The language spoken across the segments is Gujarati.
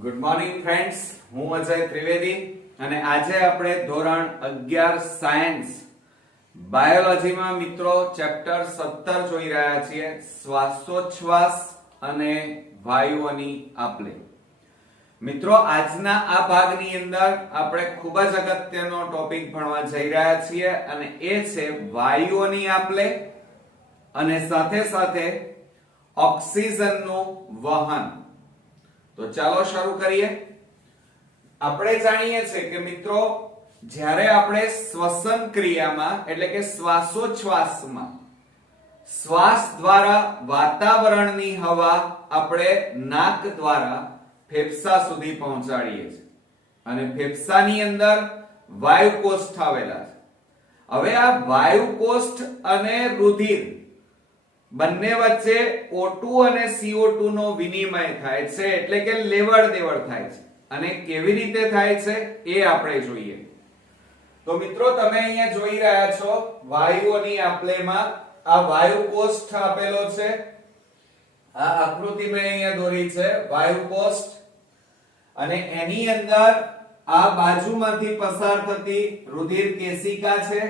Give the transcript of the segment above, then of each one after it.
ગુડ મોર્નિંગ ફ્રેન્ડ્સ, હું અજય ત્રિવેદી અને આજે આપણે ધોરણ 11 સાયન્સ બાયોલોજીમાં મિત્રો ચેપ્ટર 17 જોઈ રહ્યા છીએ, શ્વાસોચ્છ્વાસ અને વાયુઓની આપ-લે. મિત્રો, આજના આ ભાગની અંદર આપણે ખૂબ જ અગત્યનો ટોપિક ભણવા જઈ રહ્યા છીએ અને એ છે વાયુઓની આપ-લે અને સાથે સાથે ઓક્સિજનનું વહન. તો ચાલો શરૂ કરીએ. આપણે જાણીએ છીએ કે મિત્રો, જ્યારે આપણે શ્વસન ક્રિયામાં એટલે કે શ્વાસોચ્છ્વાસમાં શ્વાસ દ્વારા વાતાવરણની હવા આપણે નાક દ્વારા ફેફસા સુધી પહોંચાડીએ છીએ અને ફેફસાની અંદર વાયુકોષ્ઠ આવેલા છે. હવે આ વાયુકોષ્ઠ અને રુધિર બંને વચ્ચે O2 અને CO2 નો વિનિમય થાય છે, એટલે કે લેવડ દેવડ થાય છે. અને કેવી રીતે થાય છે એ આપણે જોઈએ. તો મિત્રો, તમે અહીંયા જોઈ રહ્યા છો વાયુઓની આપ-લેમાં આ વાયુકોષ્ઠ આપેલો છે. આ આકૃતિ મેં અહીંયા દોરી છે વાયુકોષ્ઠ, અને એની અંદર આ બાજુમાંથી પસાર થતી રુધિર કેશિકા છે,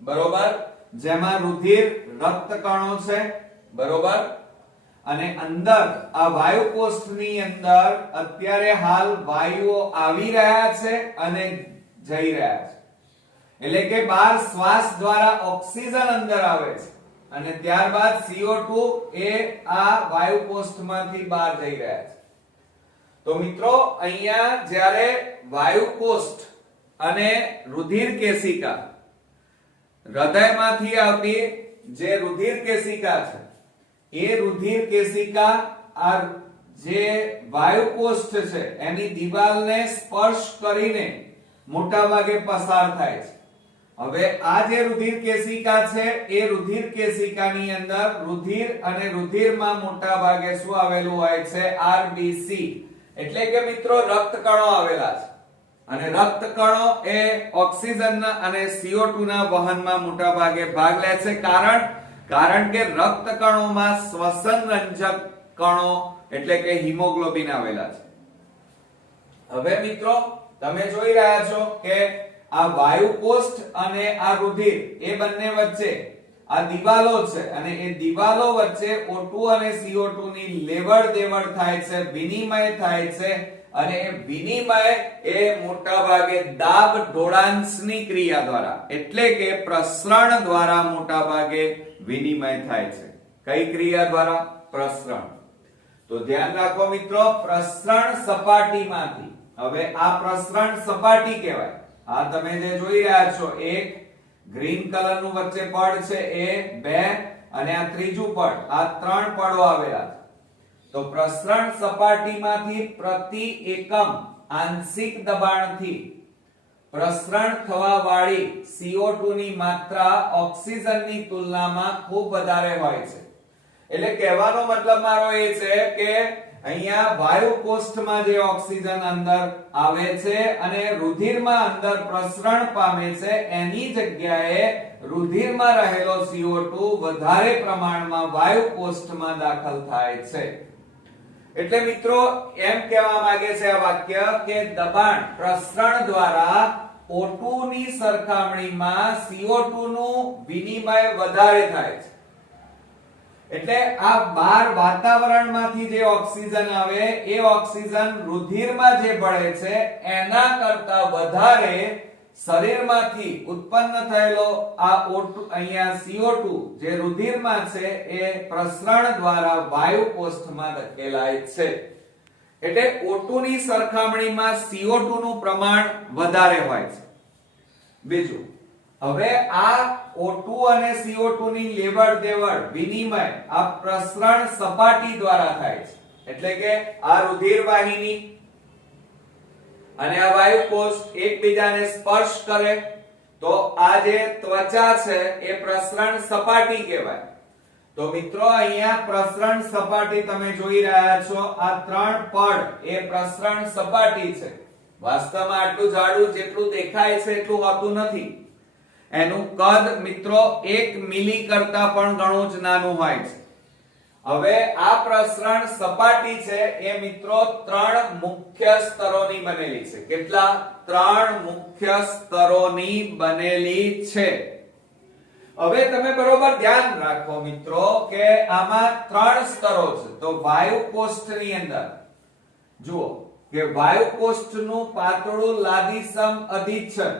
બરોબર, જેમાં રુધિર રક્તકણો છે, બરોબર. અને અંદર આ વાયુકોષ્ઠની અંદર અત્યારે હાલ વાયુઓ આવી રહ્યા છે અને જઈ રહ્યા છે. એટલે કે બહાર શ્વાસ દ્વારા ઓક્સિજન અંદર આવે છે અને ત્યારબાદ CO2 એ આ વાયુકોષ્ઠમાંથી બહાર જઈ રહ્યા છે. તો મિત્રો, અહીંયા જ્યારે વાયુકોષ્ઠ અને રુધિર કેશિકા, હૃદયમાંથી આવતી જે રુધિર કેશિકા છે એ રુધિર કેશિકા આ જે વાયુકોષ્ઠ છે એની દિવાલને સ્પર્શ કરીને મોટા ભાગે પસાર થાય છે. હવે આ જે રુધિર કેશિકા છે એ રુધિર કેશિકાની અંદર રુધિર અને રુધિરમાં મોટા ભાગે શું આવેલું હોય છે? RBC, એટલે કે મિત્રો રક્તકણો આવેલા છે. અને રક્તકણો એ ઓક્સિજન અને CO2 ના વહનમાં મોટા ભાગે ભાગ લે છે. કારણ કે રક્તકણોમાં શ્વસન રંજક કણો એટલે કે હિમોગ્લોબિન આવેલા છે. હવે મિત્રો, તમે જોઈ રહ્યા છો કે આ વાયુકોષ્ઠ અને આ રુધિર એ બંને વચ્ચે આ દિવાલો છે અને એ દિવાલો વચ્ચે O2 અને CO2 ની લેવડ દેવડ થાય છે, વિનિમય થાય છે. અને એ વિનિમય એ મોટા ભાગે દાબ ઢોળાંશની ક્રિયા દ્વારા એટલે કે પ્રસરણ દ્વારા મોટા ભાગે વિનિમય થાય છે. કઈ ક્રિયા દ્વારા? પ્રસરણ. તો ધ્યાન રાખો મિત્રો, પ્રસરણ સપાટીમાંથી, હવે આ પ્રસરણ સપાટી કહેવાય. આ તમે જે જોઈ રહ્યા છો, એક ગ્રીન કલરનું વચ્ચે પડ છે એ 2 અને આ ત્રીજું પડ, આ 3 પડો આવેલા છે. તો પ્રસરણ સપાટીમાંથી પ્રતિ એકમ આંશિક દબાણથી પ્રસરણ થવા વાળી CO2 ની માત્રા ઓક્સિજનની તુલનામાં ખૂબ વધારે હોય છે. એટલે કહેવાનો મતલબ મારો એ છે કે અહીંયા વાયુકોષ્ઠમાં જે ઓક્સિજન અંદર આવે છે અને રુધિરમાં અંદર પ્રસરણ પામે છે, એની જગ્યાએ રુધિરમાં રહેલો CO2 વધારે પ્રમાણમાં વાયુકોષ્ઠમાં દાખલ થાય છે. એટલે મિત્રો, એમ કહેવા માંગે છે આ વાક્ય કે દબાણ પ્રસરણ દ્વારા O2 ની સરખામણીમાં CO2 નું વિનિમય વધારે થાય છે. એટલે આ બહાર વાતાવરણમાંથી જે ઓક્સિજન આવે એ ઓક્સિજન રુધિરમાં જે ભળે છે એના કરતા વધારે શરીરમાંથી ઉત્પન્ન થયેલો આ O2 અહીંયા CO2 જે રુધિરમાં છે એ પ્રસરણ દ્વારા વાયુકોષ્ઠમાં ધકેલાય છે. એટલે O2 ની સરખામણીમાં CO2 નું પ્રમાણ વધારે હોય છે. બીજું, હવે આ O2 અને CO2 ની લેવડ દેવડ વિનિમય આ પ્રસરણ સપાટી દ્વારા થાય છે. એટલે કે આ રુધિર વાહિની અને આ વાયુકોષ્ઠ એકબીજાને સ્પર્શ કરે તો આ જે ત્વચા છે એ પ્રસરણ સપાટી કહેવાય. તો મિત્રો, અહીંયા પ્રસરણ સપાટી તમે જોઈ રહ્યા છો, આ 3 પડ એ પ્રસરણ સપાટી છે. વાસ્તવમાં આટલું જાડું જેટલું દેખાય છે એટલું હોતું નથી. એનું કદ મિત્રો 1 મિલી કરતા પણ ઘણું જ નાનું હોય છે. હવે આ પ્રસરણ સપાટી છે એ મિત્રો 3 મુખ્ય સ્તરોની બનેલી છે. કેટલા? 3 મુખ્ય સ્તરોની બનેલી છે. હવે તમે બરોબર ધ્યાન રાખો મિત્રો કે આમાં 3 સ્તરો છે. તો વાયુ કોષ્ઠની અંદર જુઓ કે વાયુ કોષ્ઠનું પાતળું લાદીસમ અધિચ્છદ.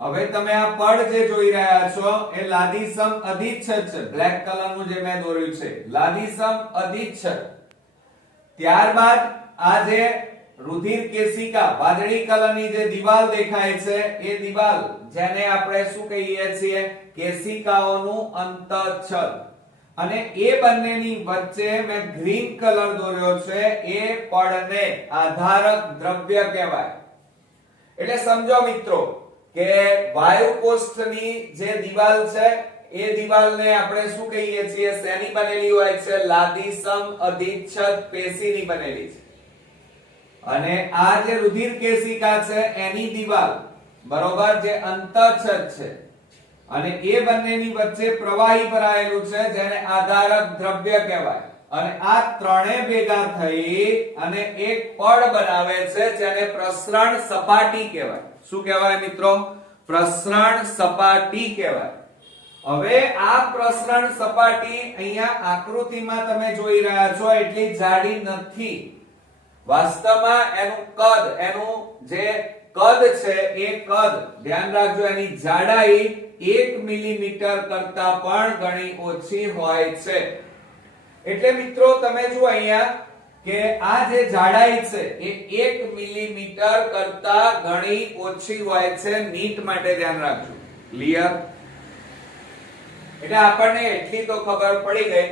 હવે તમે આ પડ જે જોઈ રહ્યા છો એ લાદીસમ અધિચ્છદ છે. બ્લેક કલરનું જે મેં દોર્યું છે લાદીસમ અધિચ્છદ. ત્યારબાદ આ જે રુધિર કેશિકા વાદળી કલરની જે દિવાલ દેખાય છે એ દિવાલ જેને આપણે શું કહીએ છીએ? કેશિકાઓનું અંતઃછદ. અને એ બંનેની વચ્ચે મેં ગ્રીન કલર દોર્યો છે એ પડને આધારક દ્રવ્ય કહેવાય. એટલે સમજો મિત્રો કે વાયુ કોષ્ઠની જે દિવાલ છે એ દિવાલને આપણે શું કહીએ છીએ? શેની બનેલી હોય છે? લાદીસમ અધિચ્છદ પેશીની બનેલી છે. અને આ જે રુધિર કેશિકા છે એની દિવાલ બરોબર જે અંતઃછદ છે અને એ બંનેની વચ્ચે પ્રવાહી ભરાયેલું છે જેને આધારક દ્રવ્ય કહેવાય. અને આ ત્રણે ભેગા થઈ અને એક પડ બનાવે છે જેને પ્રસરણ સપાટી કહેવાય. શું કહેવાય મિત્રો? પ્રસરણ સપાટી કહેવાય. હવે આ પ્રસરણ સપાટી અહીંયા આકૃતિમાં તમે જોઈ રહ્યા છો એટલી જાડી નથી. વાસ્તવમાં એનું કદ, એનું જે કદ છે એ કદ ધ્યાન રાખજો, એની જાડાઈ 1 મિલીમીટર કરતા પણ ઘણી ઓછી હોય છે. એટલે મિત્રો તમે જુઓ અહીંયા કે આ જે જાડાઈ છે એ 1 મિલીમીટર કરતા ઘણી ઓછી હોય છે. નીટ માટે ધ્યાન રાખજો. ક્લિયર? એટલે આપણને એટલી તો ખબર પડી ગઈ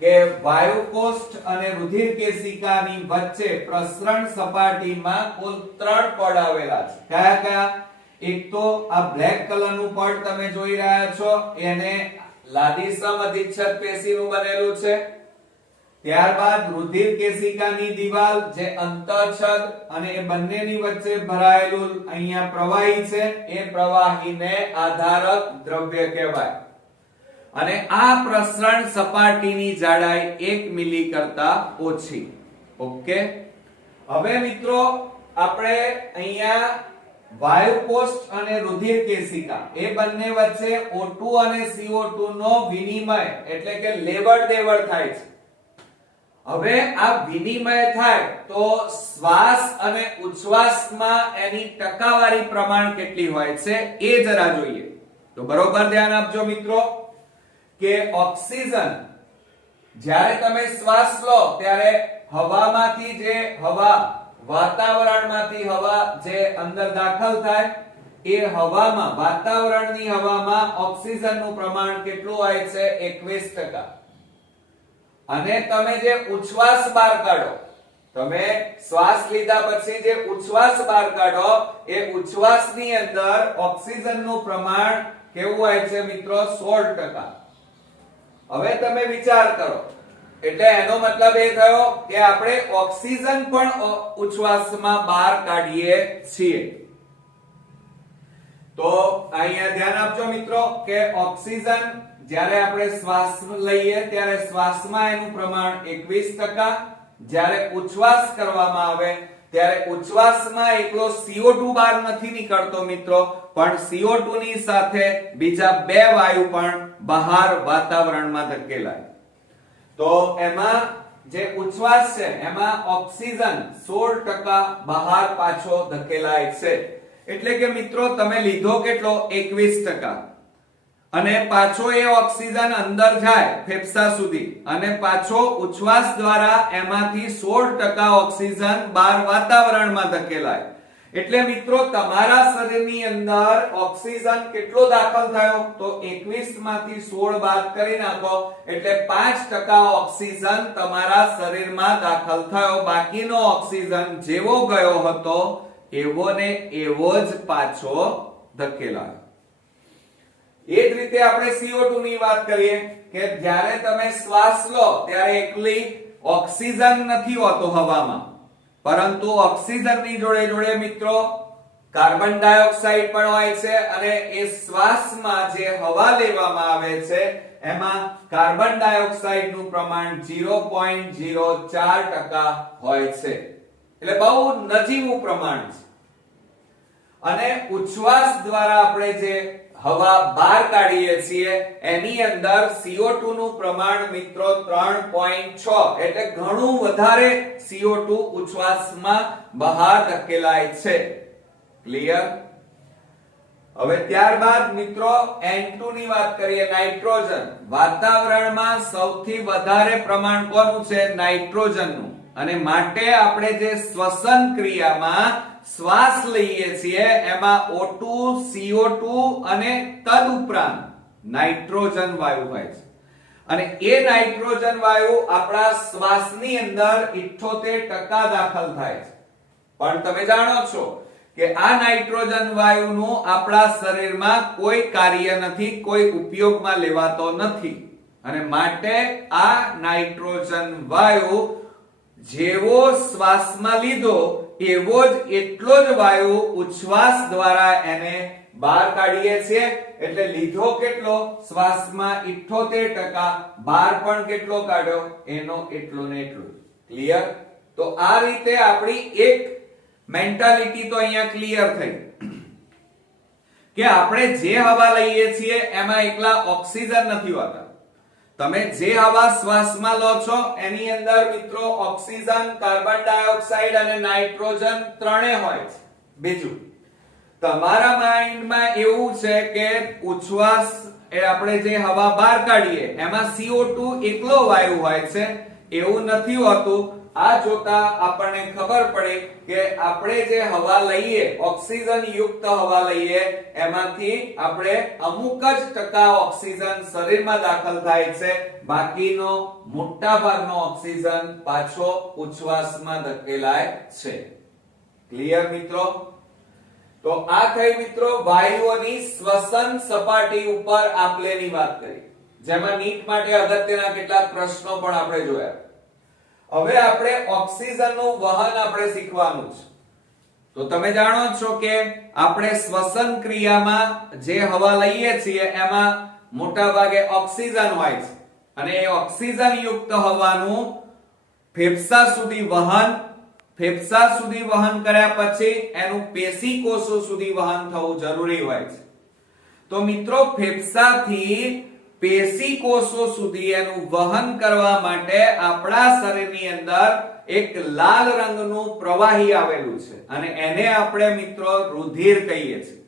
કે વાયુ કોષ્ઠ અને રુધિર કેશિકાની વચ્ચે પ્રસરણ સપાટીમાં કુલ 3 પડ આવેલા છે. કયા કયા? એક તો આ બ્લેક કલરનું પડ તમે જોઈ રહ્યા છો એને લાદીસમ અધિચ્છદ પેશીનું બનેલું છે. ત્યારબાદ રુધિર કેશિકાની દિવાલ જે અંતઃછદ અને એ બંનેની વચ્ચે ભરાયેલું અહીંયા પ્રવાહી છે એ પ્રવાહીને આધારક દ્રવ્ય કહેવાય. અને આ પ્રસરણ સપાટીની જાડાઈ 1 મિલી કરતા ઓછી. ઓકે, હવે મિત્રો આપણે અહીંયા વાયુ કોષ્ઠ અને રુધિર કેશિકા એ બંને વચ્ચે O2 અને CO2 નો વિનિમય એટલે કે લેવડ દેવડ થાય છે. હવે આ વિનિમય થાય તો શ્વાસ અને ઉચ્છ્વાસમાં એની ટકાવારી પ્રમાણ કેટલી હોય છે એ જરા જોઈએ. તો બરોબર ધ્યાન આપજો મિત્રો કે ઓક્સિજન જ્યારે તમે શ્વાસ લો ત્યારે હવામાંથી જે હવા વાતાવરણમાંથી હવા જે અંદર દાખલ થાય એ હવામાં વાતાવરણની હવામાં ઓક્સિજનનું પ્રમાણ કેટલું હોય છે? 21%. અને તમે જે ઉચ્છ્વાસ બહાર કાઢો, તમે શ્વાસ લીધા પછી જે ઉચ્છ્વાસ બહાર કાઢો એ ઉચ્છ્વાસની અંદર ઓક્સિજનનું પ્રમાણ કેવું હોય છે મિત્રો? 16%. હવે તમે વિચાર કરો એટલે એનો મતલબ એ થયો કે આપણે ઓક્સિજન પણ ઉચ્છ્વાસમાં બહાર કાઢીએ છીએ. તો અહીંયા ધ્યાન આપજો મિત્રો કે ઓક્સિજન જ્યારે આપણે શ્વાસ લઈએ ત્યારે શ્વાસમાં એનું પ્રમાણ 21%, જ્યારે ઉચ્છ્વાસ કરવામાં આવે ત્યારે ઉચ્છ્વાસમાં એકલો CO2 બહાર નથી નીકળતો મિત્રો, પણ CO2 ની સાથે બીજા 2 વાયુ પણ બહાર વાતાવરણમાં ધકેલાય. તો એમાં જે ઉચ્છ્વાસ છે એમાં ઓક્સિજન 16% બહાર પાછો ધકેલાય છે. એટલે કે મિત્રો તમે લીધો કેટલો? 21%. અને પાછો એ ઓક્સિજન અંદર જાય ફેફસા સુધી અને પાછો ઉચ્છ્વાસ દ્વારા એમાંથી 16% ઓક્સિજન બહાર વાતાવરણમાં ધકેલાય. એટલે મિત્રો તમારા શરીરની અંદર ઓક્સિજન કેટલો દાખલ થયો? તો 21 માંથી 16 બાદ કરી નાખો એટલે 5% ઓક્સિજન તમારા શરીરમાં દાખલ થયો. બાકીનો ઓક્સિજન જેવો ગયો હતો એવો ને એવો જ પાછો ધકેલાયો. એ જ રીતે આપણે CO2 ની વાત કરીએ કે જ્યારે તમે શ્વાસ લો ત્યારે એકલી ઓક્સિજન નથી હોતો હવામાં, પરંતુ ઓક્સિજનની જોડે જોડે મિત્રો કાર્બન ડાયોક્સાઇડ પણ હોય છે. અને એ શ્વાસમાં જે હવા લેવામાં આવે છે એમાં કાર્બન ડાયોક્સાઇડ નું પ્રમાણ 0.04% હોય છે, એટલે બહુ નજીવું પ્રમાણ છે. અને ઉચ્છ્વાસ દ્વારા આપણે જે હવા બહાર કાઢીએ છીએ એની અંદર CO2 નું પ્રમાણ મિત્રો 3.6, એટલે ઘણું વધારે CO2 ઉચ્છ્વાસમાં બહાર ધકેલાય છે. ક્લિયર? હવે ત્યારબાદ મિત્રો N2 ની વાત કરીએ, નાઇટ્રોજન. વાતાવરણમાં સૌથી વધારે પ્રમાણ કોનું છે? નાઇટ્રોજનનું. અને માટે આપણે જે શ્વસન ક્રિયામાં શ્વાસ લઈએ છીએ એમાં O2, CO2 અને તદુપરાંત નાઇટ્રોજન વાયુ હોય છે. અને એ નાઇટ્રોજન વાયુ આપણા શ્વાસની અંદર 78% દાખલ થાય છે. પણ તમે જાણો છો કે આ નાઇટ્રોજન વાયુનું આપણા શરીરમાં કોઈ કાર્ય નથી, કોઈ ઉપયોગમાં લેવાતો નથી. અને માટે આ નાઇટ્રોજન વાયુ જેવો શ્વાસમાં લીધો એવો જ એટલો જ વાયુ ઉચ્છ્વાસ દ્વારા એને બહાર કાઢીએ છીએ. એટલે લીધો કેટલો શ્વાસમાં 78%, બહાર પણ કેટલો કાઢ્યો એનો એટલો ને એટલો. ક્લિયર? તો આ રીતે આપણી એક મેન્ટાલિટી તો અહીંયા ક્લિયર થઈ કે આપણે જે હવા લઈએ છીએ એમાં એકલા ઓક્સિજન નથી હોતા. તમે જે હવા શ્વાસમાં લો છો એની અંદર મિત્રો ઓક્સિજન, કાર્બન ડાયોક્સાઇડ અને નાઇટ્રોજન ત્રણે હોય છે. બીજું, તમારા માઇન્ડમાં એવું છે કે ઉચ્છ્વાસ એ આપણે જે હવા બહાર કાઢીએ એમાં CO2 એકલો વાયુ હોય છે. એવું નથી હોતું. આ જોતા આપણને ખબર પડે કે આપણે જે હવા લઈએ, ઓક્સિજન યુક્ત હવા લઈએ, એમાંથી આપણે અમુક જ ટકા ઓક્સિજન શરીરમાં દાખલ થાય છે, બાકીનો મોટા ભાગનો ઓક્સિજન પાછો ઉચ્છ્વાસમાં ધકેલાય છે. ક્લિયર મિત્રો? તો આ થઈ મિત્રો વાયુઓની શ્વસન સપાટી ઉપર આપલેની વાત કરી, જેમાં નીટ માટે અગત્યના કેટલાક પ્રશ્નો પણ આપણે જોયા. હવે આપણે ઓક્સિજનનું વહન આપણે શીખવાનું છે. તો તમે જાણો છો કે આપણે શ્વસન ક્રિયામાં જે હવા લઈએ છીએ એમાં મોટા ભાગે ઓક્સિજન હોય છે. અને એ ઓક્સિજન યુક્ત હવાનું ફેફસા સુધી વહન કર્યા પછી એનું પેશી કોષો સુધી વહન થવું જરૂરી હોય છે. તો મિત્રો ફેફસાથી પેશી કોષો સુધી એનું વહન કરવા માટે આપણા શરીરની અંદર એક લાલ રંગનું પ્રવાહી આવેલું છે અને એને આપણે મિત્રો રુધિર કહીએ છીએ.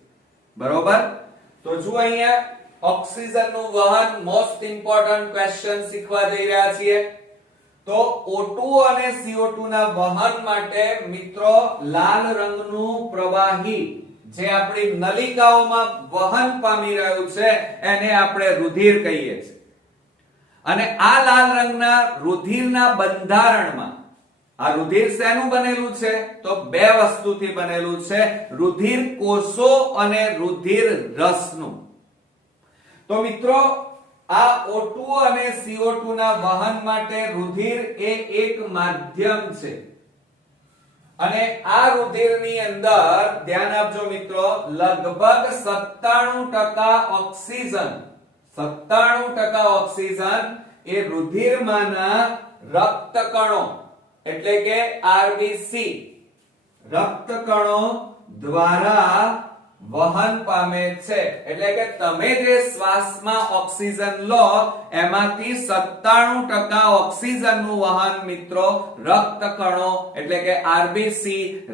બરોબર? તો જો અહીંયા ઓક્સિજનનું વહન મોસ્ટ ઇમ્પોર્ટન્ટ ક્વેશ્ચન શીખવા જઈ રહ્યા છીએ. તો O2 અને CO2 ના વહન માટે મિત્રો લાલ રંગનું પ્રવાહી જે આપણી નલિકાઓમાં વહન પામી રહ્યું છે એને આપણે રુધિર કહીએ છીએ. અને આ લાલ રંગના રુધિરના બંધારણમાં આ રુધિર શેનું બનેલું છે? તો બે વસ્તુથી બનેલું છે, રુધિર કોષો અને રુધિર રસનું. તો મિત્રો આ O2 અને CO2 ના વહન માટે રુધિર એ એક માધ્યમ છે. અને આ રુધિરની અંદર ધ્યાન આપજો મિત્રો, લગભગ 97% ઓક્સિજન એ રુધિરમાંના રક્તકણો એટલે કે RBC રક્તકણો દ્વારા વહન પામે છે. એટલે કે તમે જે શ્વાસમાં ઓક્સિજન લો એમાંથી 97% ઓક્સિજનનું વહન મિત્રો રક્તકણો એટલે કે RBC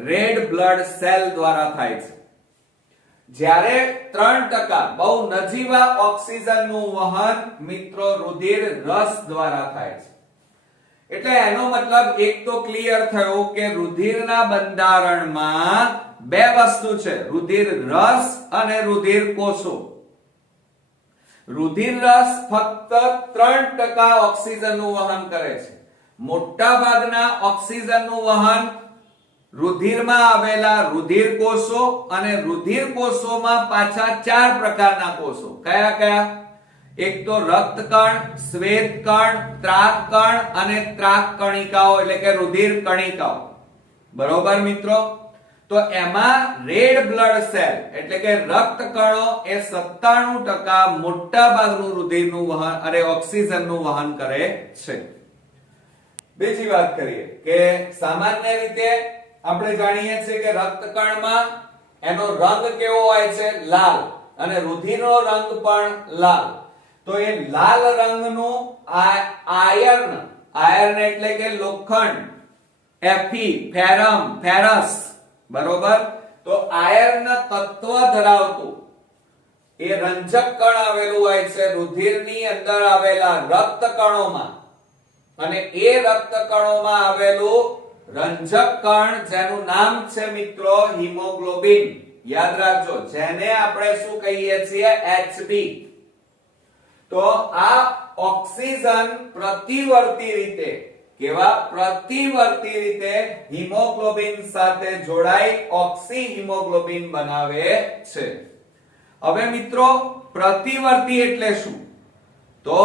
રેડ બ્લડ સેલ દ્વારા થાય છે. જ્યારે 3% બહુ નજીવા ઓક્સિજનનું વહન મિત્રો રુધિર રસ દ્વારા થાય છે. એટલે એનો મતલબ એક તો ક્લિયર થયો કે રુધિરના બંધારણમાં બે વસ્તુ છે, રુધિર રસ અને રુધિર કોષો. રુધિર રસ ફક્ત 3% ઓક્સિજનનું વહન કરે છે. મોટા ભાગના ઓક્સિજનનું વહન રુધિરમાં આવેલા રુધિર કોષો અને રુધિર કોષોમાં પાછા 4 પ્રકારના કોષો. કયા કયા? એક તો રક્તકણ, શ્વેતકણ, ત્રાકકણ અને ત્રાક કણિકાઓ એટલે કે રુધિર કણિકાઓ. બરોબર મિત્રો? તો એમાં રેડ બ્લડ સેલ એટલે કે રક્તકણો એ 97% મોટા ભાગનું રુધિરનું વહન ઓક્સિજનનું વહન કરે છે. બીજી વાત કરીએ કે સામાન્ય રીતે આપણે જાણીએ છીએ કે રક્તકણમાં એનો રંગ કેવો હોય છે? લાલ. અને રુધિરનો રંગ પણ લાલ. તો એ લાલ રંગનું આયર્ન એટલે કે લોખંડ, ફેરસ, બરોબર. તો આયર્ન તત્વ ધરાવતું એ રંજક કણ આવેલું હોય છે રુધિરની અંદર આવેલા રક્તકણોમાં. અને એ રક્તકણોમાં આવેલું રંજક કણ જેનું નામ છે મિત્રો હિમોગ્લોબિન. યાદ રાખજો, જેને આપણે શું કહીએ છીએ? Hb. તો આ ઓક્સિજન પ્રતિવર્તી રીતે હિમોગ્લોબિન સાથે જોડાઈ ઓક્સી હિમોગ્લોબિન બનાવે છે. હવે મિત્રો પ્રતિવર્તી એટલે શું? તો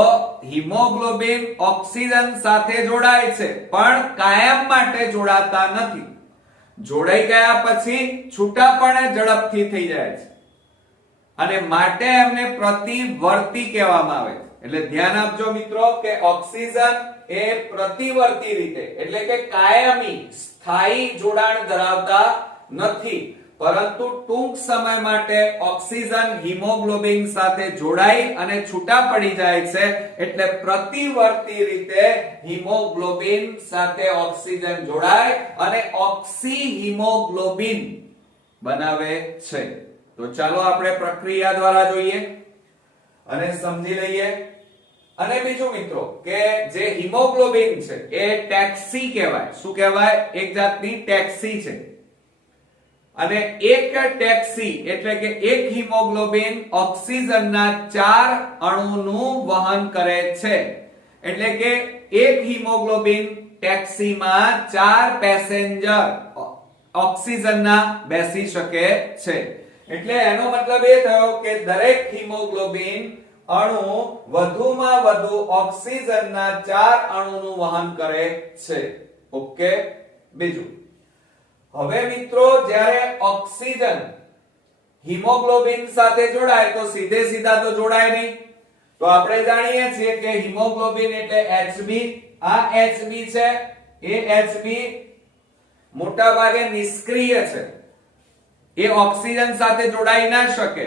હિમોગ્લોબિન ઓક્સિજન સાથે જોડાય છે પણ કાયમ માટે જોડાતા નથી. જોડાઈ ગયા પછી છૂટાપણે ઝડપથી થઈ જાય છે અને માટે એમને પ્રતિવર્તી કહેવામાં આવે છે. એટલે ધ્યાન આપજો મિત્રો કે ઓક્સિજન એ પ્રતિવર્તી રીતે એટલે કે કાયમી સ્થાયી જોડાણ ધરાવતા નથી, પરંતુ ટૂંક સમય માટે ઓક્સિજન હિમોગ્લોબિન સાથે જોડાઈ અને છૂટા પડી જાય છે. એટલે પ્રતિવર્તી રીતે હિમોગ્લોબિન સાથે ઓક્સિજન જોડાય અને ઓક્સી હિમોગ્લોબિન બનાવે છે. તો ચાલો આપણે પ્રક્રિયા દ્વારા જોઈએ અને સમજી લઈએ. અને બીજું મિત્રો કે જે હિમોગ્લોબિન છે એ ટેક્સી કહેવાય. શું કહેવાય? એક જાતની ટેક્સી છે. અને એક ટેક્સી એટલે કે એક હિમોગ્લોબિન ઓક્સિજનના 4 અણુનું વહન કરે છે. એટલે કે એક હિમોગ્લોબિન ટેક્સીમાં 4 પેસેન્જર ઓક્સિજનના બેસી શકે છે. એટલે એનો મતલબ એ થયો કે દરેક હિમોગ્લોબિન અણુ વધુમાં વધુ ઓક્સિજનના 4 અણુનું વહન કરે છે. ઓકે. બીજું, હવે મિત્રો જ્યારે ઓક્સિજન હિમોગ્લોબિન સાથે જોડાય તો સીધા તો જોડાય નહીં. તો આપણે જાણીએ છીએ કે હિમોગ્લોબિન એટલે Hb. આ Hb છે એ Hb મોટા ભાગે નિષ્ક્રિય છે, એ ઓક્સિજન સાથે જોડાઈ ના શકે.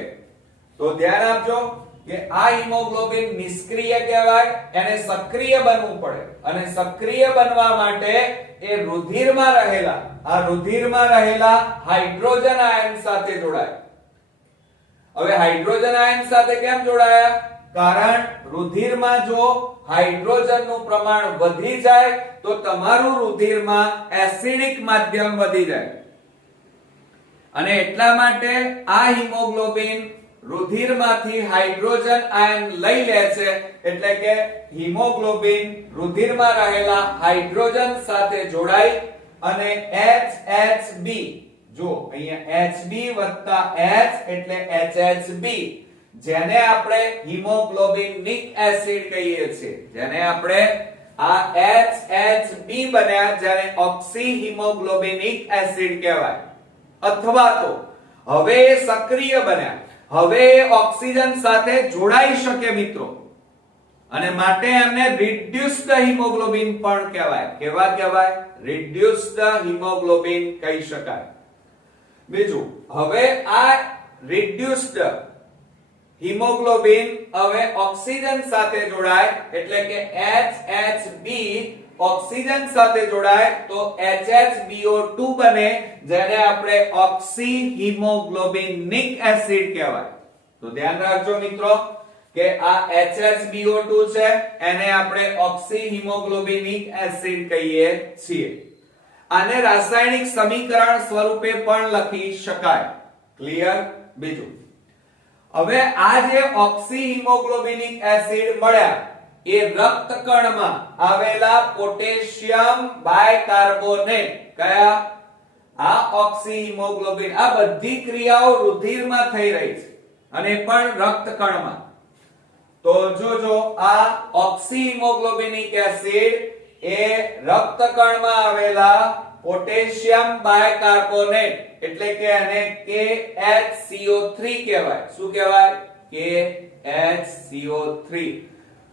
તો ધ્યાન આપજો કે આ હિમોગ્લોબિન નિષ્ક્રિય કહેવાય, એને સક્રિય બનવું પડે. અને સક્રિય બનવા માટે એ રુધિરમાં રહેલા હાઇડ્રોજન આયન સાથે જોડાય. હવે હાઇડ્રોજન આયન સાથે કેમ જોડાયા? કારણ રુધિરમાં જો હાઇડ્રોજનનું પ્રમાણ વધી જાય તો તમારું રુધિરમાં એસિડિક માધ્યમ વધી જાય. અને એટલા માટે આ હિમોગ્લોબિન રુધિરમાંથી હાઇડ્રોજન આયન લઈ લે છે. એટલે કે હિમોગ્લોબિન રુધિરમાં રહેલા હાઇડ્રોજન સાથે જોડાઈ અને HHB, જો અહીંયા HB વત્તા H એટલે HHB, જેને આપણે હિમોગ્લોબિનિક એસિડ કહીએ છીએ, જેને આપણે આ HHB બન્યા જેને ઓક્સી હિમોગ્લોબિનિક એસિડ કહેવાય. અથવા તો હવે એ સક્રિય બન્યા, હવે ઓક્સિજન સાથે જોડાઈ શકે મિત્રો, અને માટે એમને રિડ્યુસ્ડ હિમોગ્લોબિન પણ કહેવાય. કેવા કહેવાય? રિડ્યુસ્ડ હિમોગ્લોબિન કહી શકાય. બીજું, હવે આ રિડ્યુસ્ડ હિમોગ્લોબિન હવે ઓક્સિજન સાથે જોડાય એટલે કે HHB ઓક્સિજન સાથે જોડાય તો HHBO2 બને, જેને આપણે ઓક્સી હિમોગ્લોબિનિક એસિડ કહેવાય. તો ધ્યાન રાખજો મિત્રો કે આ HHBO2 છે એને આપણે ઓક્સી હિમોગ્લોબિનિક એસિડ કહીએ છીએ. આને રાસાયણિક સમીકરણ સ્વરૂપે પણ લખી શકાય. ક્લિયર? બીજું, હવે આ જે ઓક્સી હિમોગ્લોબિનિક એસિડ મળ્યા એ રક્તકણમાં આવેલા પોટેશિયમ બાયકાર્બોનેટ, કયા? આ ઓક્સી હિમોગ્લોબિન, આ બધી ક્રિયાઓ રુધિરમાં થઈ રહી છે અને પણ રક્તકણમાં. તો જોજો આ ઓક્સી હિમોગ્લોબિનિક એસિડ એ રક્તકણમાં આવેલા પોટેશિયમ બાયકાર્બોનેટ એટલે કે આને KHCO3 કહેવાય. શું કહેવાય? KHCO3.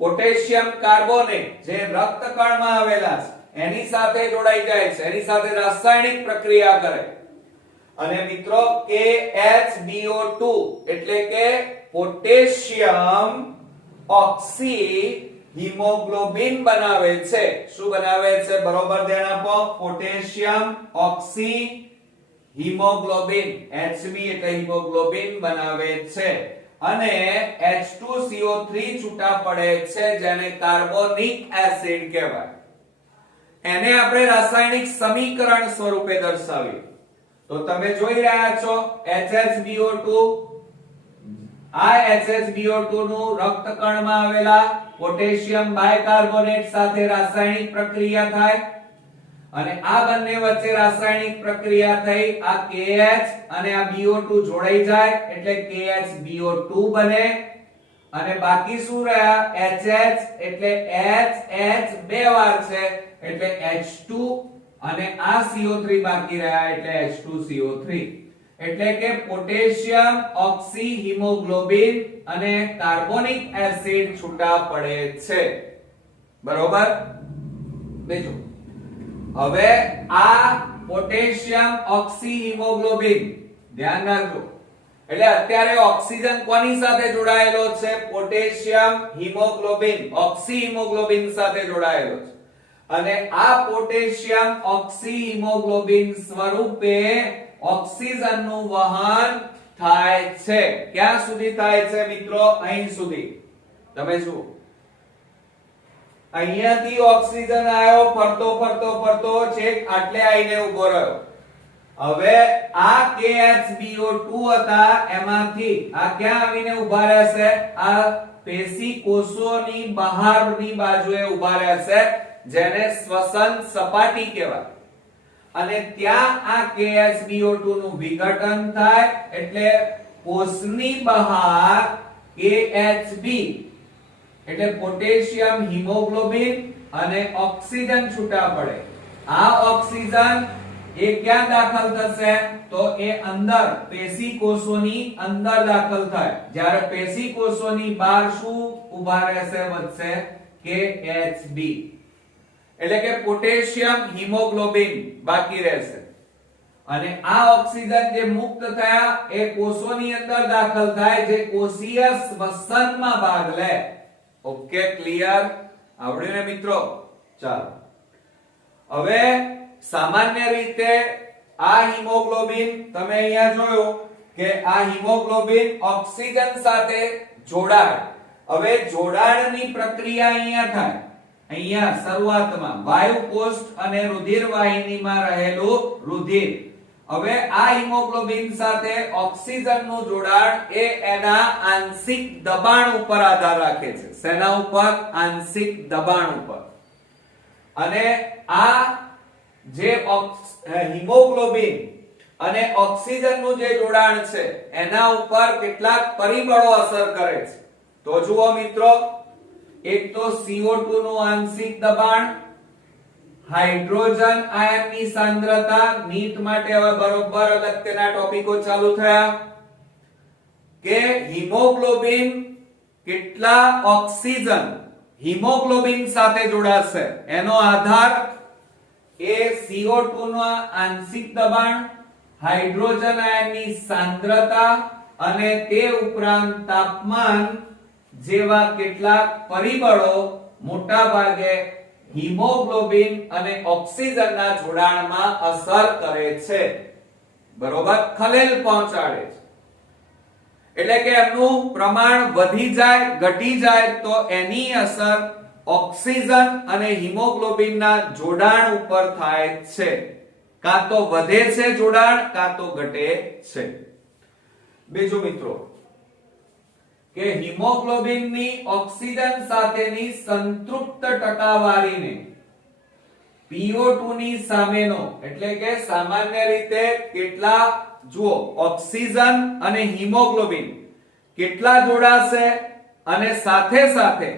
પોટેશિયમ કાર્બોનેટ જે રક્તકણમાં આવેલા છે એની સાથે જોડાઈ જાય છે, એની સાથે રાસાયણિક પ્રક્રિયા કરે. અને મિત્રો KHBO2 એટલે કે પોટેશિયમ ઓક્સી હિમોગ્લોબિન બનાવે છે. શું બનાવે છે? બરોબર ધ્યાન આપો. પોટેશિયમ ઓક્સી હિમોગ્લોબિન, Hb એટલે હિમોગ્લોબિન બનાવે છે. અને H2CO3 છૂટા પડે છે જેને કાર્બોનિક એસિડ કહેવાય. એને આપણે રાસાયણિક સમીકરણ સ્વરૂપે દર્શાવીએ તો તમે જોઈ રહ્યા છો HHBO2. આ HHBO2 નું રક્તકણમાં આવેલા પોટેશિયમ બાયકાર્બોનેટ સાથે રાસાયણિક પ્રક્રિયા થાય અને આ બંને વચ્ચે રાસાયણિક પ્રક્રિયા થઈ આ KH અને આ BO2 જોડાઈ જાય એટલે KHBO2 બને. અને બાકી શું રહ્યા? HH એટલે HH બે વાર છે એટલે H2 અને આ CO3 બાકી રહ્યા એટલે H2CO3. એટલે કે પોટેશિયમ ઓક્સી હિમોગ્લોબિન અને કાર્બોનિક એસિડ છૂટા પડે છે. બરોબર? બીજું, હવે આ પોટેશિયમ ઓક્સી હિમોગ્લોબિન ધ્યાન રાખજો. એટલે અત્યારે ઓક્સિજન કોની સાથે જોડાયેલો છે? પોટેશિયમ હિમોગ્લોબિન, ઓક્સી હિમોગ્લોબિન સાથે જોડાયેલો છે. અને આ પોટેશિયમ ઓક્સી હિમોગ્લોબિન સ્વરૂપે ઓક્સિજનનું વહન થાય છે. ક્યાં સુધી થાય છે મિત્રો? અહીં સુધી. તમે જુઓ, અહીંયાથી ઓક્સિજન આવ્યો, ફરતો ફરતો ફરતો છેક આટલે આવીને ઉભો રહ્યો. હવે આ KHBO2 હતા એમાંથી આ ક્યાં આવીને ઉભા રહેશે? આ પેશી કોષોની બહારની બાજુએ ઉભા રહેશે જેને શ્વસન સપાટી કહેવાય. અને ત્યાં આ KHBO2 નું વિઘટન થાય એટલે કોષની બહાર KHB એટલે પોટેશિયમ હિમોગ્લોબિન અને ઓક્સિજન છૂટા પડે. આ ઓક્સિજન એ ક્યાં દાખલ થશે? તો એ અંદર પેશી કોષોની અંદર દાખલ થાય. જ્યારે પેશી કોષોની બહાર શું ઉભા રહેશે? વધશે KHB એટલે કે પોટેશિયમ હિમોગ્લોબિન બાકી રહેશે. અને આ ઓક્સિજન જે મુક્ત થયા એ કોષોની અંદર દાખલ થાય જે કોષીય શ્વસનમાં ભાગ લે. Okay, clear? આવડ્યું ને મિત્રો? ચાલો, હવે સામાન્ય રીતે આ હિમોગ્લોબિન તમે અહીંયા જોયું કે આ હિમોગ્લોબિન ઓક્સિજન સાથે જોડાય. હવે જોડાણની પ્રક્રિયા અહીંયા થાય. અહીંયા શરૂઆતમાં વાયુ કોષ્ઠ અને રુધિર વાહિનીમાં રહેલું રુધિર. હવે આ હિમોગ્લોબિન સાથે ઓક્સિજનનું જોડાણ એ એના આંશિક દબાણ ઉપર આધાર રાખે છે. શેના ઉપર? આંશિક દબાણ ઉપર. અને આ જે હિમોગ્લોબિન અને ઓક્સિજનનું જે જોડાણ છે એના ઉપર કેટલાક પરિબળો અસર કરે છે. તો જુઓ મિત્રો, એક તો CO2 નું આંશિક દબાણ, હાઇડ્રોજન આયનની સાંદ્રતા. નીટ માટે હવે બરોબર અગત્યના ટોપિકો ચાલુ થયા કે હિમોગ્લોબિન કેટલા ઓક્સિજન હિમોગ્લોબિન સાથે જોડાશે એનો આધાર એ CO2 નું આંશિક દબાણ, હાઇડ્રોજન આયનની સાંદ્રતા અને તે ઉપરાંત તાપમાન જેવા કેટલાક પરિબળો મોટા ભાગે હિમોગ્લોબિન અને ઓક્સિજનના જોડાણમાં અસર કરે છે. બરોબર? ખલેલ પહોંચાડે છે. એટલે કે એમનું પ્રમાણ વધી જાય, ઘટી જાય તો એની અસર ઓક્સિજન અને હિમોગ્લોબિનના જોડાણ ઉપર થાય છે. કાં તો વધે છે જોડાણ, કાં તો ઘટે છે. બીજું મિત્રો કે હિમોગ્લોબિનની ઓક્સિજન સાથેની સંતૃપ્ત ટકાવારીને PO2 ની સામેનો એટલે કે સામાન્ય રીતે કેટલા જુઓ ઓક્સિજન અને હિમોગ્લોબિન કેટલા જોડાશે અને સાથે સાથે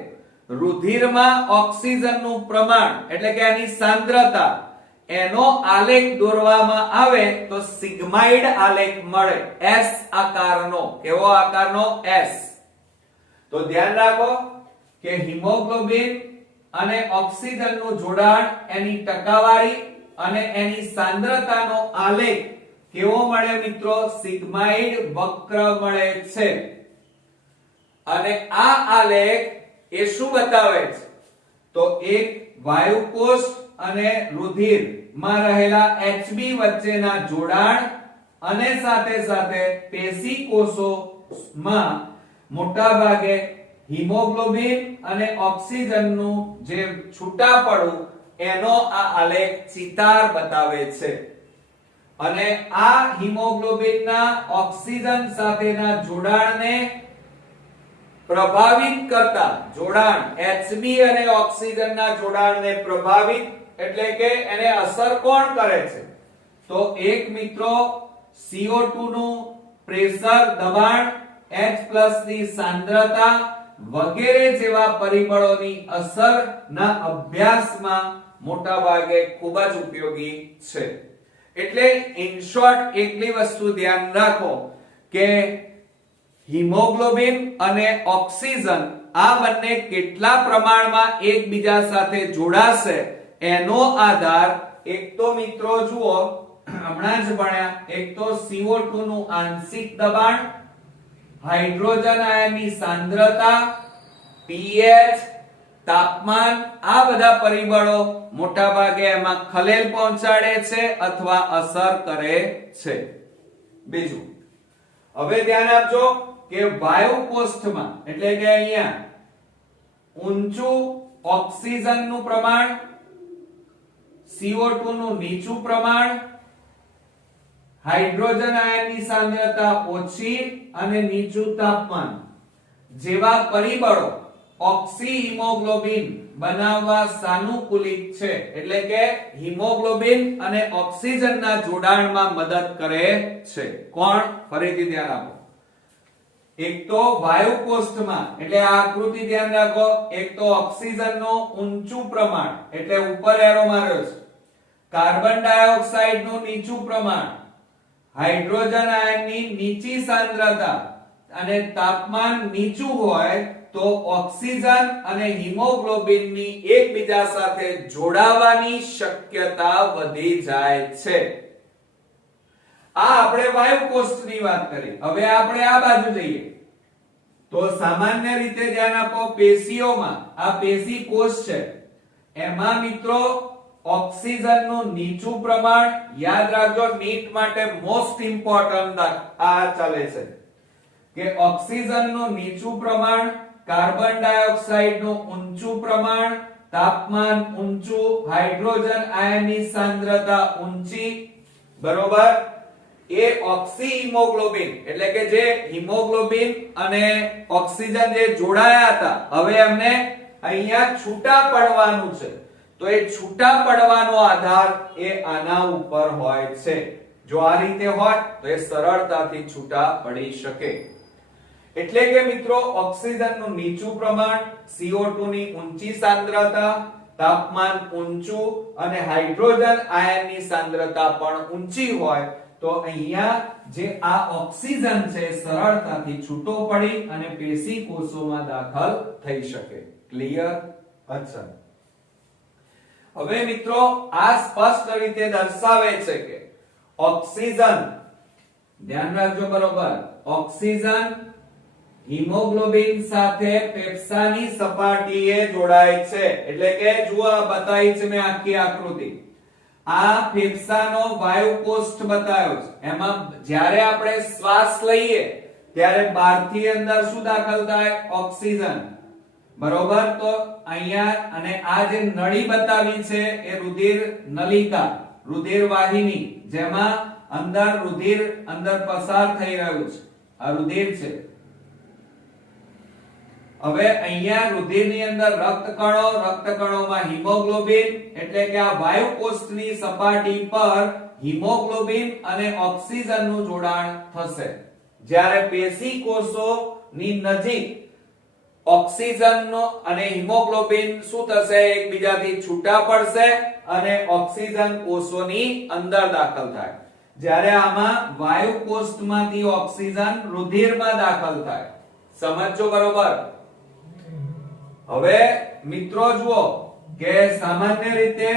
રુધિરમાં ઓક્સિજનનું પ્રમાણ એટલે કે એની સાંદ્રતા એનો આલેખ દોરવામાં આવે તો સિગ્માઇડ આલેખ મળે, S આકારનો. કેવો આકારનો? S. તો ધ્યાન રાખો કે હિમોગ્લોબિન અને ઓક્સિજનનું જોડાણ, એની ટકાવારી અને એની સાંદ્રતાનો આલેખ કેવો મળે મિત્રો? સિગ્માઇડ વક્ર મળે છે. અને આ આલેખ એ શું બતાવે છે? તો એક વાયુકોષ અને રુધિર માં રહેલા Hb વચ્ચેના જોડાણ અને સાથે સાથે પેશી કોષોમાં મોટા ભાગે હિમોગ્લોબિન અને ઓક્સિજનનું જે છૂટાપડું એનો આ આલેખ ચિતાર બતાવે છે. અને આ હિમોગ્લોબિનના ઓક્સિજન સાથેના જોડાણને પ્રભાવિત કરતા જોડાણ, Hb અને ઓક્સિજનના જોડાણને પ્રભાવિત એટલે કે એને અસર કોણ કરે છે? તો એક મિત્રો CO2 નું પ્રેશર, દબાણ, H+ ની સાંદ્રતા વગેરે જેવા પરિબળોની અસરના અભ્યાસમાં મોટા ભાગે ખૂબ જ ઉપયોગી છે. એટલે ઇન શોર્ટ એટલી વસ્તુ ધ્યાન રાખો કે હિમોગ્લોબિન અને ઓક્સિજન આ બંને કેટલા પ્રમાણમાં એકબીજા સાથે જોડાશે એનો આધાર એક તો મિત્રો જુઓ, હમણાં જ ભણ્યા, એક તો CO2 નું આંશિક દબાણ, હાઇડ્રોજન આયનની સાંદ્રતા, pH, તાપમાન, આ બધા પરિબળો મોટા ભાગે એમાં ખલેલ પહોંચાડે છે અથવા અસર કરે છે. બીજું, હવે ધ્યાન આપજો કે વાયુ કોષ્ઠમાં એટલે કે અહીંયા ઊંચું ઓક્સિજનનું પ્રમાણ, CO2 નું નીચું પ્રમાણ, હાઇડ્રોજન આયનની સાંદ્રતા ઓછી અને નીચું તાપમાન જેવા પરિબળો ઓક્સી હિમોગ્લોબિન બનાવવા સાનુકૂલિત છે. એટલે કે હિમોગ્લોબિન અને ઓક્સિજનના જોડાણમાં મદદ કરે છે. કોણ? ફરીથી ધ્યાન આપો. એક તો વાયુ કોષ્ઠમાં એટલે આ આકૃતિ ધ્યાન રાખો, એક તો ઓક્સિજનનું ઊંચું પ્રમાણ એટલે ઉપર એરો માર્યો છે, કાર્બન ડાયોક્સાઇડ નું નીચું પ્રમાણ, હાઇડ્રોજન આયનની નીચી સાંદ્રતા અને તાપમાન નીચું હોય તો ઓક્સિજન અને હિમોગ્લોબિનની એકબીજા સાથે જોડાવાની શક્યતા વધી જાય છે. આ આપણે વાયુ કોષ્ઠની વાત કરી. હવે આપણે આ બાજુ જઈએ તો સામાન્ય રીતે ધ્યાન આપો, પેશીઓમાં આ પેશી કોષ છે, એમાં મિત્રો ઓક્સિજનનું નીચું પ્રમાણ, યાદ રાખજો નીટ માટે મોસ્ટ ઇમ્પોર્ટન્ટ આ ચાલે છે કે ઓક્સિજનનું નીચું પ્રમાણ, કાર્બન ડાયોક્સાઇડનું ઊંચું પ્રમાણ, તાપમાન ઊંચું, હાઇડ્રોજન આયનની સાંદ્રતા ઊંચી, બરોબર. એ ઓક્સી હિમોગ્લોબિન એટલે કે જે હિમોગ્લોબિન અને ઓક્સિજન જે જોડાયા હતા હવે એમને અહીંયા છૂટા પડવાનું છે. તો એ છૂટા પડવાનો આધાર એ આના ઉપર હોય છે. જો આ રીતે હોય તો એ સરળતાથી છૂટા પડી શકે. એટલે કે મિત્રો ઓક્સિજનનું નીચું પ્રમાણ, CO2 ની ઊંચી સાંદ્રતા, તાપમાન ઊંચું અને હાઇડ્રોજન આયનની સાંદ્રતા પણ ઊંચી હોય તો અહીંયા જે આ ઓક્સિજન છે સરળતાથી છૂટો પડી અને પેશી કોષોમાં દાખલ થઈ શકે. ક્લિયર? અચ્છા, હવે મિત્રો આ સ્પષ્ટ રીતે દર્શાવે છે કે ઓક્સિજન, ધ્યાન રાખજો બરોબર, ઓક્સિજન હિમોગ્લોબિન સાથે ફેફસાની સપાટીએ જોડાય છે. એટલે કે જુઓ આ બતાવી છે મેં આખી આકૃતિ, આ ફેફસાનો વાયુ કોષ્ઠ બતાવ્યો છે. એમાં જ્યારે આપણે શ્વાસ લઈએ ત્યારે બહારથી અંદર શું દાખલ થાય? ઓક્સિજન, બરોબર. તો અહીંયા અને આ જે નળી બતાવી છે એ રુધિર નલિકા, રુધિર વાહિની, જેમાં અંદર રુધિર અંદર પસાર થઈ રહ્યું છે. આ રુધિર છે. હવે અહીંયા રુધિરની અંદર રક્તકણો, રક્તકણોમાં હિમોગ્લોબિન એટલે કે આ વાયુ કોષ્ઠની સપાટી પર હિમોગ્લોબિન અને ઓક્સિજનનું જોડાણ થશે. જ્યારે પેશી કોષોની નજીક ઓક્સિજનનો અને હિમોગ્લોબિન શું થશે? એકબીજાથી છૂટા પડશે અને ઓક્સિજન કોષોની અંદર દાખલ થાય. જ્યારે આમાં વાયુ કોષમાંથી ઓક્સિજન રુધિરમાં દાખલ થાય. સમજજો બરોબર. હવે મિત્રો જુઓ કે સામાન્ય રીતે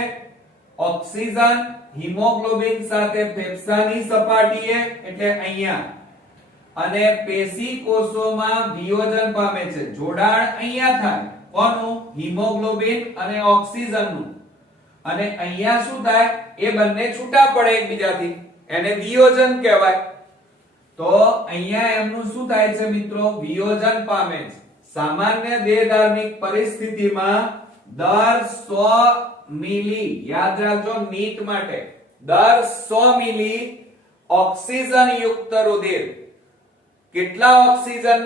ઓક્સિજન હિમોગ્લોબિન સાથે ફેફસાની સપાટીએ એટલે અહીંયા અને પેશી કોષોમાં વિયોજન પામે છે. જોડાણ અહીંયા થાય. કોનું? હિમોગ્લોબિન અને ઓક્સિજનનું. અને અહીંયા શું થાય? એ બંને છૂટા પડે એકબીજાથી. એને વિયોજન કહેવાય. તો અહીંયા એમનું શું થાય છે મિત્રો? વિયોજન પામે છે. સામાન્ય દેહધાર્મિક પરિસ્થિતિમાં દર 100 મિલી, યાદ રાખજો નીટ માટે, દર 100 મિલી ઓક્સિજન યુક્ત રુધિર. કેટલા ઓક્સિજન?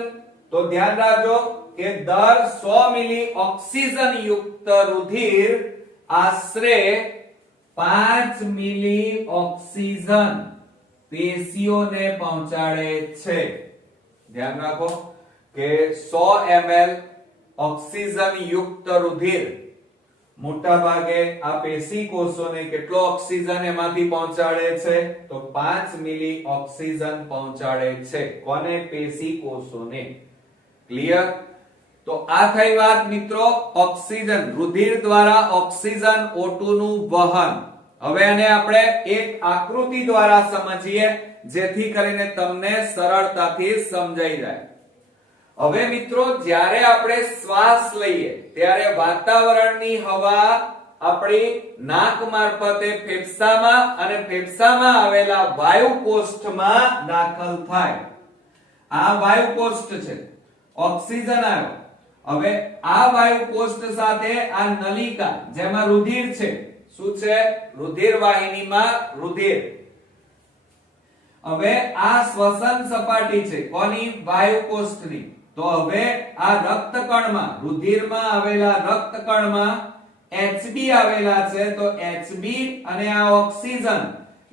તો ધ્યાન રાખજો કે દર 100 મિલી ઓક્સિજન યુક્ત રુધિર આશરે 5 મિલી ઓક્સિજન પેશીઓને પહોંચાડે છે. ધ્યાન રાખો કે 100 ml ઓક્સિજન યુક્ત રુધિર મોટા ભાગે આ પેશી કોષોને કેટલો ઓક્સિજન એમાંથી પહોંચાડે છે? તો 5 મિલી ઓક્સિજન પહોંચાડે છે. કોને? પેશી કોષોને. ક્લિયર? તો આ થઈ વાત મિત્રો ઓક્સિજન, રુધિર દ્વારા ઓક્સિજન O2 નું વહન. હવે આને આપણે એક આકૃતિ દ્વારા સમજીએ જેથી કરીને તમને સરળતાથી સમજાઈ જાય. હવે મિત્રો જ્યારે આપણે શ્વાસ લઈએ ત્યારે વાતાવરણની હવા આપણી નાક મારફતે ફેફસામાં અને ફેફસામાં આવેલા વાયુ કોષ્ઠમાં દાખલ થાય. આ વાયુ કોષ્ઠ છે. ઓક્સિજન આવ્યો. હવે આ વાયુ કોષ્ઠ સાથે આ નલિકા જેમાં રુધિર છે. શું છે? રુધિર વાહિનીમાં રુધિર. હવે આ શ્વસન સપાટી છે. કોની? વાયુ કોષ્ઠની. તો હવે આ રક્તકણમાં, રુધિરમાં આવેલા રક્તકણમાં Hb આવેલા છે. તો Hb અને આ ઓક્સિજન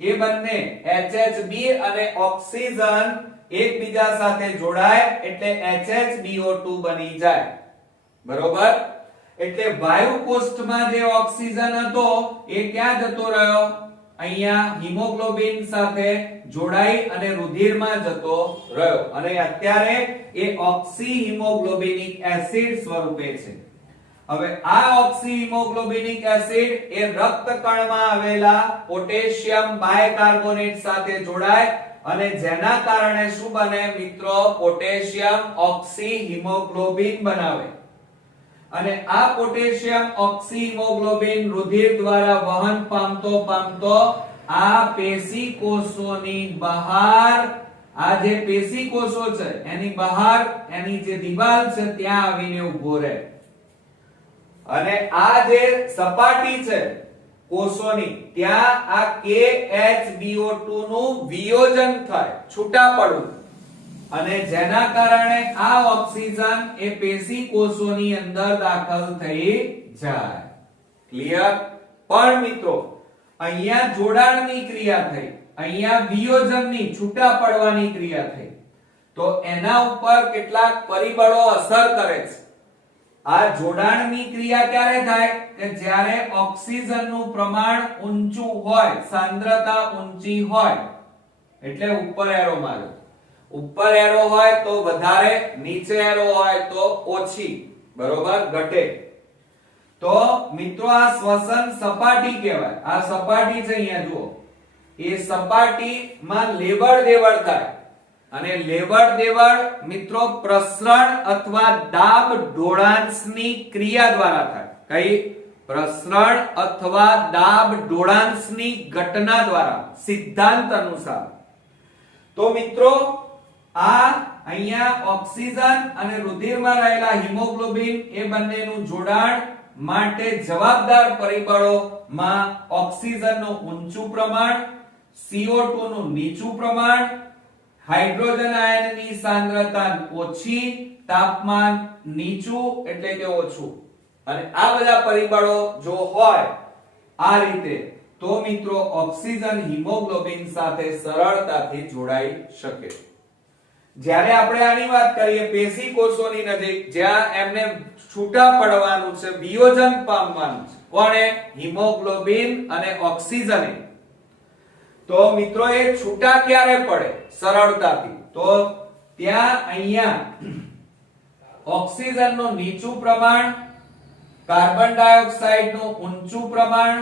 એ બંને HHB અને ઓક્સિજન એકબીજા સાથે જોડાય એટલે HHBO2 બની જાય. બરોબર? એટલે વાયુ કોષ્ઠમાં જે ઓક્સિજન હતો એ ક્યાં જતો રહ્યો? અહીંયા હિમોગ્લોબિન સાથે જોડાઈ અને રુધિરમાં જતો રહ્યો અને અત્યારે એ ઓક્સી હિમોગ્લોબિનિક એસિડ સ્વરૂપે છે. હવે આ ઓક્સી હિમોગ્લોબિનિક એસિડ એ રક્તકણમાં આવેલા પોટેશિયમ બાયકાર્બોનેટ સાથે જોડાય અને જેના કારણે શું બને મિત્રો? પોટેશિયમ ઓક્સી હિમોગ્લોબિન બનાવે. અને આ પોટેશિયમ ઓક્સી હિમોગ્લોબિન રુધિર દ્વારા વહન પામતો આ પેશી કોષોની બહાર, આ જે પેશી કોષો છે એની બહાર એની જે દિવાલ છે ત્યાં આવીને ઊભો રહે. અને આ જે સપાટી છે કોષોની ત્યાં આ KHBO2 નું વિયોજન થાય, છૂટા પડવું. અને જેના કારણે આ ઓક્સિજન એ પેશી કોષોની અંદર દાખલ થઈ જાય. ક્લિયર? પણ મિત્રો અહીંયા જોડાણની ક્રિયા થઈ, અહીંયા વિયોજનની, છૂટા પડવાની ક્રિયા થઈ. તો એના ઉપર કેટલાક પરિબળો અસર કરે છે. આ જોડાણની ક્રિયા ક્યારે થાય? કે જ્યારે ઓક્સિજનનું પ્રમાણ ઊંચું હોય, સાંદ્રતા ઊંચી હોય. એટલે ઉપર એરો મારો. ઉપર એરો હોય તો વધારે, નીચે એરો હોય તો ઓછી. બરોબર? ઘટે. તો મિત્રો આ શ્વસન સપાટી કહેવાય. આ સપાટી છે અહીંયા જુઓ. એ સપાટીમાં લેવડ દેવડ થાય. અને લેવડ દેવડ મિત્રો પ્રસરણ અથવા દાબ ઢોળાંશની ક્રિયા દ્વારા થાય. કઈ? પ્રસરણ અથવા દાબ ઢોળાંશની ઘટના દ્વારા, સિદ્ધાંત અનુસાર. તો મિત્રો આ અહીંયા ઓક્સિજન અને રુધિરમાં રહેલા હિમોગ્લોબિન એ બંનેનું જોડાણ માટે જવાબદાર પરિબળોમાં ઓક્સિજનનું ઊંચું પ્રમાણ, CO2 નું નીચું પ્રમાણ, હાઇડ્રોજન આયનની સાંદ્રતા ઓછી, તાપમાન નીચું એટલે કે ઓછું. અને આ બધા પરિબળો જો હોય આ રીતે તો મિત્રો ઓક્સિજન હિમોગ્લોબિન સાથે સરળતાથી જોડાઈ શકે. જ્યારે આપણે આની વાત કરીએ પેશી કોષોની નજીક જ્યાં એમને છૂટા પડવાનું છે, વિયોજન પામવાનું છે, કોણે? હિમોગ્લોબિન અને ઓક્સિજન. તો મિત્રો એ છૂટા ક્યારે પડે? સરળતાથી. તો ત્યાં અહીંયા ઓક્સિજનનું નીચું પ્રમાણ, કાર્બન ડાયોક્સાઇડનું ઊંચું પ્રમાણ,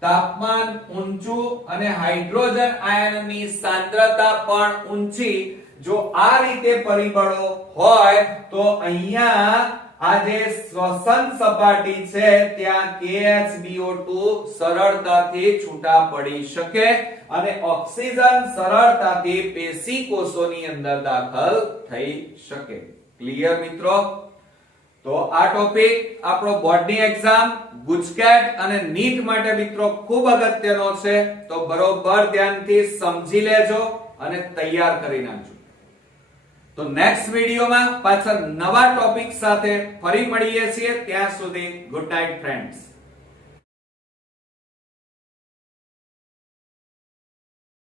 તાપમાન ઊંચું અને હાઇડ્રોજન આયનની સાંદ્રતા પણ ઊંચી, જો આ રીતે પરિબળો હોય તો અહીંયા આ જે શ્વસન સપાટી છે ત્યાં KHBO2 સરળતાથી છૂટા પડી શકે અને ઓક્સિજન સરળતાથી પેશી કોષોની અંદર દાખલ થઈ શકે. ક્લિયર મિત્રો? તો આ ટોપિક આપણો બોર્ડની એક્ઝામ, ગુજકેટ અને નીટ માટે મિત્રો ખૂબ અગત્યનો છે. તો બરોબર ધ્યાનથી સમજી લેજો અને તૈયાર કરી નાખજો. તો નેક્સ્ટ વિડિયોમાં પાછા નવા ટોપિક સાથે ફરી મળીએ છીએ. ત્યાં સુધી ગુડ નાઇટ ફ્રેન્ડ્સ.